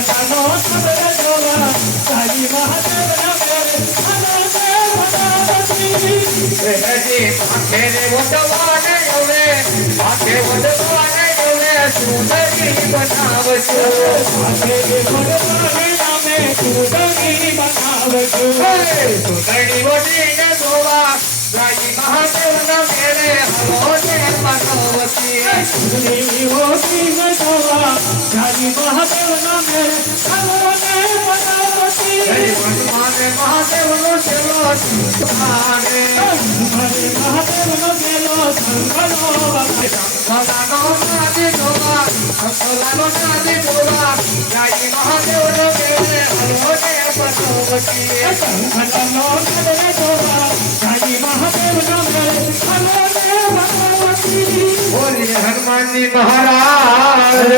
શંખનો શબ્દ જોવા સાઈ મહાદેવના મેરે હલો દેવનાવતી હજી આંખે રે વડવાને હવે આંખે વડવાને હવે સુંદરી બનાવજો આંખે વડવાને નામે સુંદરી બનાવજો સુંદરી વડીને જોવા સાઈ મહાદેવના મેરે હલો દેવનાવતી સુંદરી વડીને જોવા સાઈ મહાદેવના મેરે હલો દેવનાવતી મારે મહાદેવનો સેલો સુધારે મારે મહાદેવનો ગેલો શંખનો ભલાનો નાદે જોવા ભલાનો નાદે જોવા જય મહાદેવનો મેરે હલો દેવનાવતી શંખનો નાદ જોવા સાઈ મહાદેવના મેરે હલો દેવનાવતી બોલે હનુમાનજી મહારાજ